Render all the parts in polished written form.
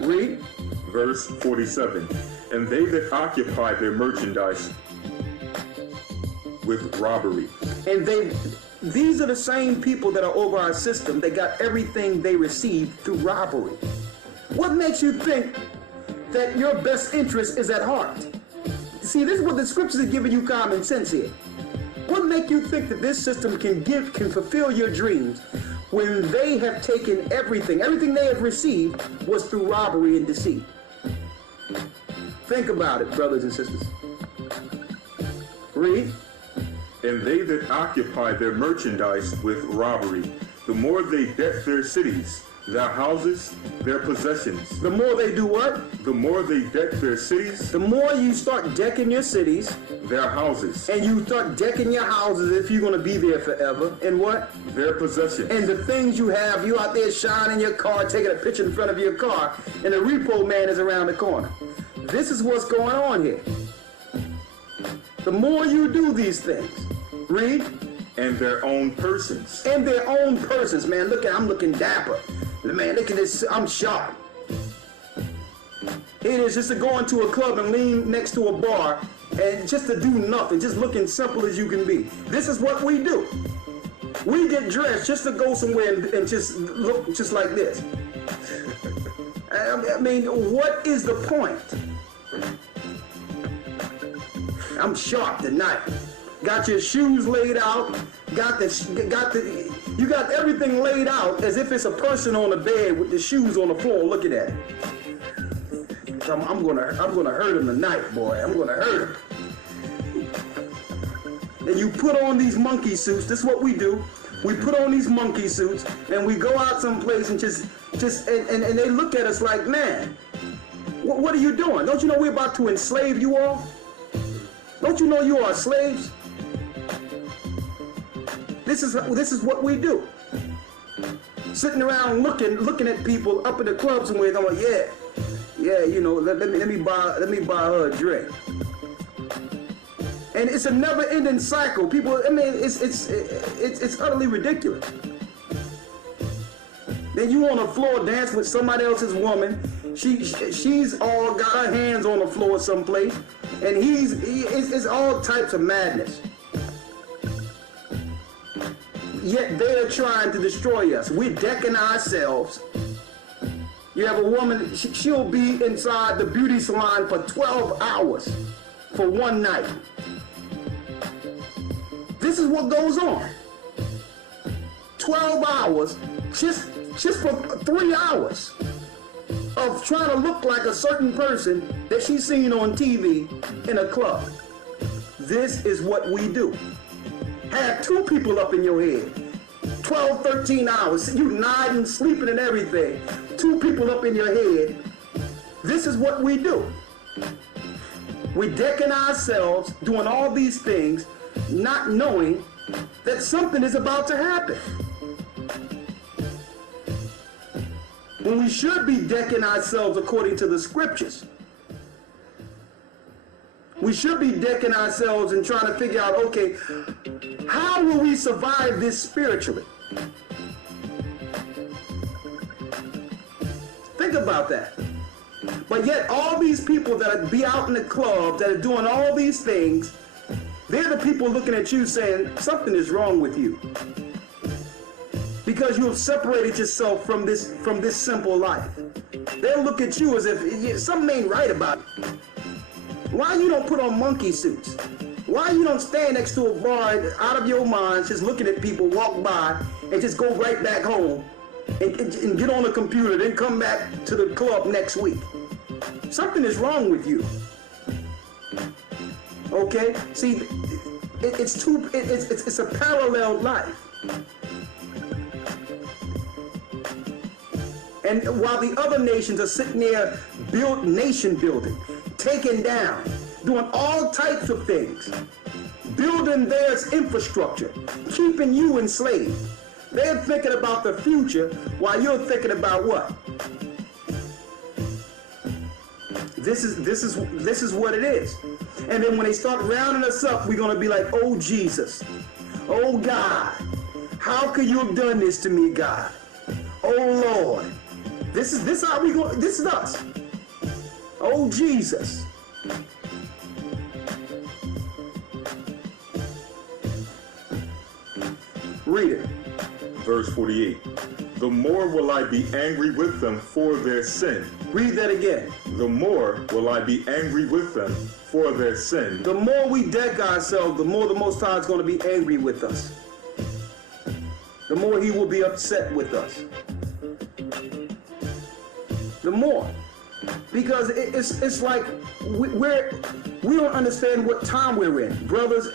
Read. Verse 47. And they that occupy their merchandise with robbery. And these are the same people that are over our system. They got everything they received through robbery. What makes you think that your best interest is at heart? See, this is what the scriptures are giving you common sense here. What makes you think that this system can fulfill your dreams when they have taken everything they have received was through robbery and deceit? Think about it, brothers and sisters. Read. And they that occupy their merchandise with robbery, the more they deck their cities, their houses, their possessions. The more they do what? The more they deck their cities. The more you start decking your cities. Their houses. And you start decking your houses if you're going to be there forever. And what? Their possessions. And the things you have, you out there shining your car, taking a picture in front of your car, and the repo man is around the corner. This is what's going on here. The more you do these things. Read. And their own persons. And their own persons. Man, look at, I'm looking dapper. Man, look at this, I'm sharp. It is just to go into a club and lean next to a bar and just to do nothing, just looking simple as you can be. This is what we do. We get dressed just to go somewhere and just look just like this. I mean, what is the point? I'm sharp tonight. Got your shoes laid out. You got everything laid out as if it's a person on the bed with the shoes on the floor looking at it. I'm gonna hurt him tonight, boy. I'm gonna hurt him. And you put on these monkey suits. This is what we do. We put on these monkey suits and we go out someplace and and they look at us like, man, what are you doing? Don't you know we're about to enslave you all? Don't you know you are slaves? This is what we do. Sitting around looking at people up in the clubs and we're going, yeah, you know, let me buy her a drink. And it's a never-ending cycle. People, I mean, it's utterly ridiculous. Then you on the floor dance with somebody else's woman. She's all got her hands on the floor someplace, and it's all types of madness. Yet they're trying to destroy us. We're decking ourselves. You have a woman, she'll be inside the beauty salon for 12 hours for one night. This is what goes on. 12 hours, just for 3 hours of trying to look like a certain person that she's seen on TV in a club. This is what we do. Have two people up in your head. 12, 13 hours. You nodding, sleeping and everything. Two people up in your head. This is what we do. We're decking ourselves, doing all these things, not knowing that something is about to happen. When we should be decking ourselves according to the scriptures. We should be decking ourselves and trying to figure out, okay, how will we survive this spiritually? Think about that. But yet all these people that be out in the club, that are doing all these things, they're the people looking at you saying, something is wrong with you. Because you have separated yourself from this simple life. They'll look at you as if something ain't right about it. Why you don't put on monkey suits? Why you don't stand next to a bar out of your mind, just looking at people walk by and just go right back home and get on the computer, then come back to the club next week? Something is wrong with you. Okay? See, it's a parallel life. And while the other nations are sitting there nation building, taking down, doing all types of things, building their infrastructure, keeping you enslaved. They're thinking about the future while you're thinking about what? This is what it is. And then when they start rounding us up, we're going to be like, oh Jesus, Oh God, how could you have done this to me, God? Oh Lord, this how we go? This is us. Oh Jesus. Read it. Verse 48. The more will I be angry with them for their sin. Read that again. The more will I be angry with them for their sin. The more we deck ourselves, the more the Most High is going to be angry with us. The more he will be upset with us. The more. Because it's like we don't understand what time we're in. Brothers,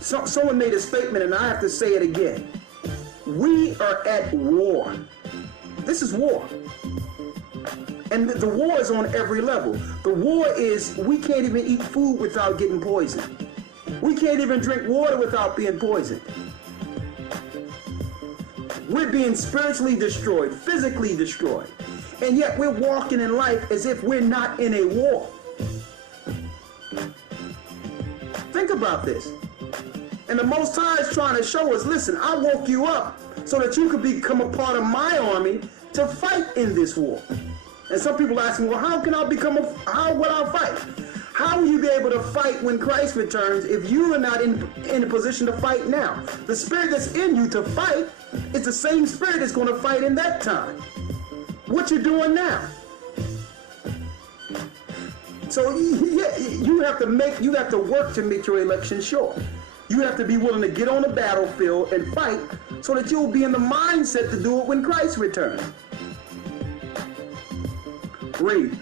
someone made a statement and I have to say it again. We are at war. This is war. And the war is on every level. The war is we can't even eat food without getting poisoned. We can't even drink water without being poisoned. We're being spiritually destroyed, physically destroyed. And yet we're walking in life as if we're not in a war. Think about this. And the Most High is trying to show us, listen, I woke you up so that you could become a part of my army to fight in this war. And some people ask me, well, how can I how will I fight? How will you be able to fight when Christ returns if you are not in a position to fight now? The spirit that's in you to fight is the same spirit that's going to fight in that time. What you're doing now. So yeah, you have to work to make your election sure. You have to be willing to get on the battlefield and fight so that you'll be in the mindset to do it when Christ returns. Read.